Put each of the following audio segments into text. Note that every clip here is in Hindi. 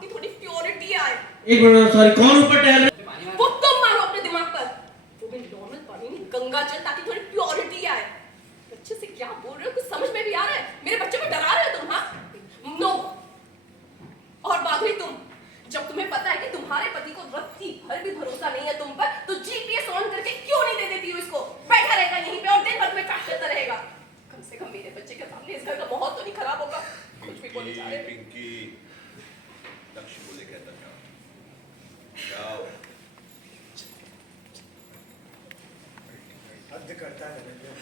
ताकि थोड़ी प्योरिटी आए। एक मिनट, सॉरी, कौन ऊपर टहल रहा है? वो तुम मारो अपने दिमाग पर। वो भी नॉर्मल पानी नहीं, गंगा जल, ताकि थोड़ी प्योरिटी आए। बच्चे से क्या बोल रहे हो, कुछ समझ में भी आ रहा है? मेरे बच्चे को डरा रहे हो तुम? हाँ, नो। और बाधरी तुम, जब तुम्हें पता है कि तुम्हारे पति को रत्ती भर भी भरोसा नहीं है तुम पर, तो जीपीएस ऑन करके क्यों नहीं दे देती हो इसको? बैठा रहेगा यहीं पे और दिन भर में ट्रैक करता रहेगा। कम से कम मेरे बच्चे के सामने इस घर का माहौल तो नहीं खराब होगा। कुछ भी बोले जा रहे हैं। पिंकी, लक्ष्य बोले कहता जाओ जाओ। हद करता है धनंजय।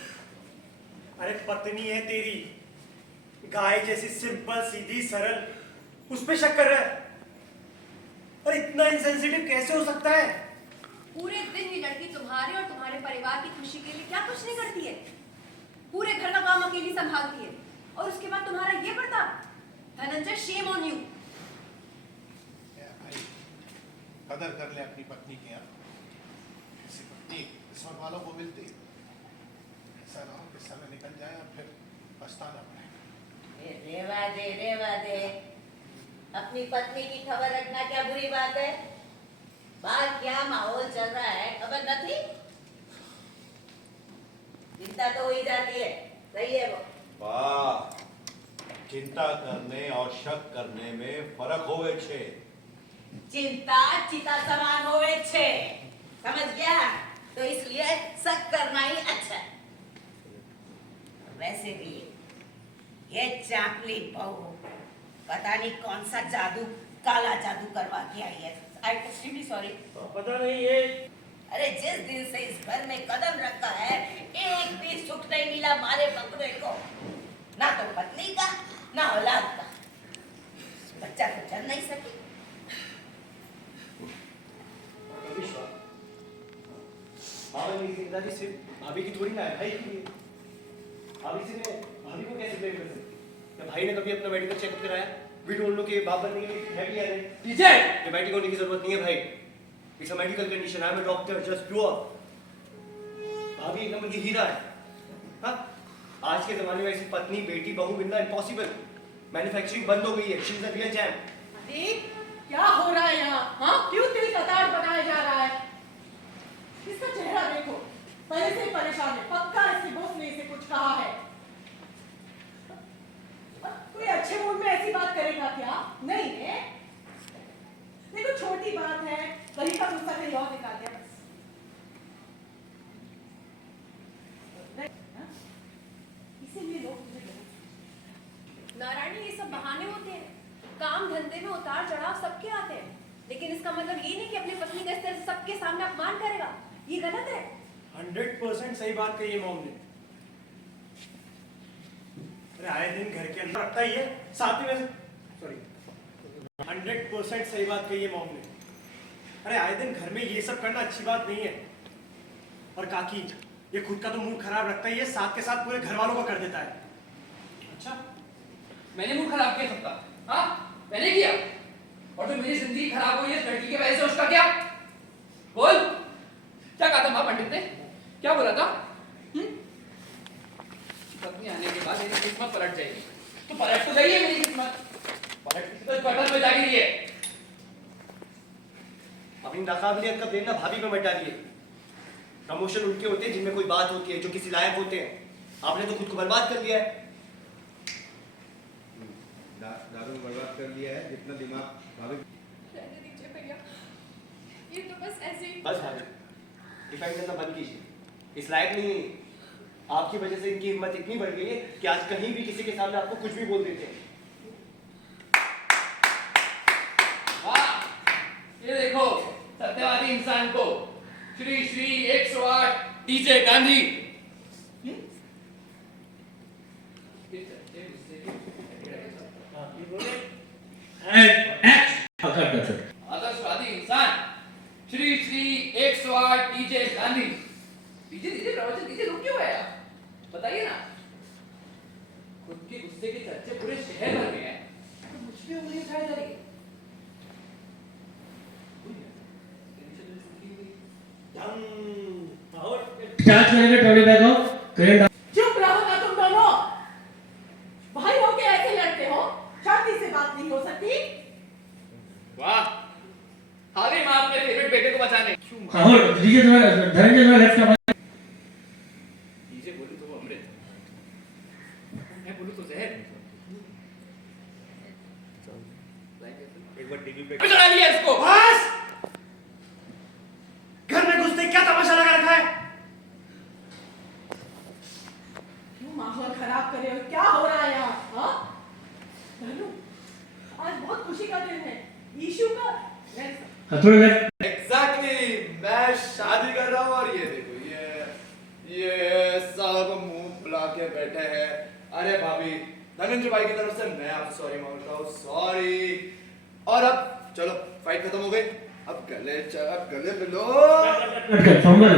अरे पत्नी है तेरी, गाय जैसी सिंपल सीधी सरल, उस पे शक कर रहा है? और इतना इंसेंसिटिव कैसे हो सकता है? पूरे दिन ये लड़की तुम्हारे और तुम्हारे परिवार की खुशी के लिए क्या कुछ नहीं करती है। पूरे घर का काम अकेली संभालती है और उसके बाद तुम्हारा ये बर्ताव। Dhananjay, shame on you. भाई, कदर कर ले अपनी पत्नी की। ऐसी पत्नी किस्मत वालों को मिलती है। ऐसा ना हो कि समय निकल जाए और फिर पछताना पड़े। रेवा दे। अपनी पत्नी की खबर रखना क्या बुरी बात है? बाहर क्या माहौल चल रहा है खबर नहीं? चिंता तो हो ही जाती है, सही है वो। वाह, चिंता करने और शक करने में फर्क होवे छे। चिंता चिता समान होवे छे, समझ गया? तो इसलिए शक करना ही अच्छा है। वैसे भी ये चापली बहू पता नहीं कौन सा जादू, काला जादू करवा के आई है। I am extremely sorry. पता नहीं ये। अरे जिस दिन से इस घर में कदम रखा है, एक भी सुख नहीं मिला मारे बकरे को। ना तो पत्नी का, ना औलाद का। बच्चा तो जन्म नहीं सकी। भाभी सिर्फ भाभी की थोड़ी ना है, भाई की। भाभी से भाभी को कैसे ब्लेम कर सकते? भाई ने कभी अपना मेडिकल चेकअप कराया? वी डोंट नो कि बाप बनने के लिए है भी या नहीं। डीजे, ये मेडिकल होने की जरूरत नहीं है भाई। It's a medical condition. I am a doctor, just pure. भाभी एक नंबर की हीरा है। हाँ, आज के जमाने में ऐसी पत्नी बेटी बहू मिलना इम्पॉसिबल। मैन्युफैक्चरिंग बंद हो गई है। She is a real jam. अरे क्या हो रहा है यहाँ? हाँ, क्यों दिल कतार बनाया जा रहा है? इसका चेहरा देखो, पहले से ही परेशान है। पक्का इसके बॉस ने इसे कुछ कहा है। कोई अच्छे मूड में ऐसी बात करेगा क्या? नहीं है। देखो, छोटी बात है, कहीं का गुस्सा कहीं और निकाल दिया बस। इसीलिए लोग तुझे नारायणी, ये सब बहाने होते हैं। काम धंधे में उतार चढ़ाव सबके आते हैं, लेकिन इसका मतलब ये नहीं कि अपनी पत्नी का इस तरह से सबके सामने अपमान करेगा। ये गलत है। 100% सही बात कही है मॉम ने। अरे आए दिन घर के अंदर रखता ही है, साथ में सॉरी 100% सही बात कही है मॉम ने। अरे आए दिन घर में ये सब करना अच्छी बात नहीं है। और काकी, ये खुद का तो मूड खराब रखता ही है, साथ के साथ पूरे घर वालों का कर देता है। अच्छा, मैंने मूड खराब किया सबका? हाँ, मैंने किया। और जो मेरी जिंदगी खराब हुई है इस लड़की की वजह से, उसका क्या? बोल, क्या कहा था माँ पंडित ने? क्या बोला था? पत्नी आने के बाद मेरी किस्मत पलट जाएगी। तो पलट तो गई है मेरी किस्मत। पलट किसी तो कटल में जागी रही है। अपनी नाकाबिलियत का ब्लेम ना भाभी पे मत डालिए। प्रमोशन उनके होते हैं जिनमें कोई बात होती है, जो किसी लायक होते हैं। आपने तो खुद को बर्बाद कर लिया है। दारू में बर्बाद कर लिया है जितना दिमाग भाभी। रहने दीजिए भैया, ये तो बस ऐसे ही। बस भाभी, डिफेंड करना बंद कीजिए। इस लायक नहीं है। आपकी वजह से इनकी हिम्मत इतनी बढ़ गई है कि आज कहीं भी किसी के सामने आपको कुछ भी बोल देते हैं। वाह, ये देखो सत्यवादी इंसान को। श्री श्री 108 डीजे गांधी। आदर्शवादी इंसान Shri Shri 108 DJ Gandhi. DJ DJ प्रवचन डीजे रुक क्यों है आप? बताइए ना। खुद के गुस्से के चर्चे पूरे शहर भर में हैं, तो मुझ पे उंगली उठाई जा रही है। जांच करेंगे, ट्रॉली बैग हो, करेंट। चुप रहो ना तुम दोनों। भाई हो के ऐसे लड़ते हो? शांति से बात नहीं हो सकती? वाह, हावी माँ अपने फेवरेट बेटे को बचाने। हाँ हो डीजे तुम्हारा धनंजय तुम्हारा लेफ्ट का डीजे बोलूं तो वो अमृत, मैं बोलूं तो जहर। एक बार टीवी पे अबे चढ़ा लिया इसको। बस घर में घुसते क्या तमाशा लगा रखा है? क्यों माहौल खराब करे हो? क्या हो रहा है यहाँ? हाँ? धनु, आज बहुत खुशी का दिन है। ईशु का हाँ थोड़ा लेफ्ट एग्जैक्टली, मैं शादी कर रहा हूँ और ये देखो ये सब मुंह फुला के बैठे हैं। अरे भाभी, धनंजय भाई की तरफ से मैं आपसे सॉरी मांगता हूँ, सॉरी। और अब चलो फाइट खत्म हो गई, अब गले मिलो। Cut formal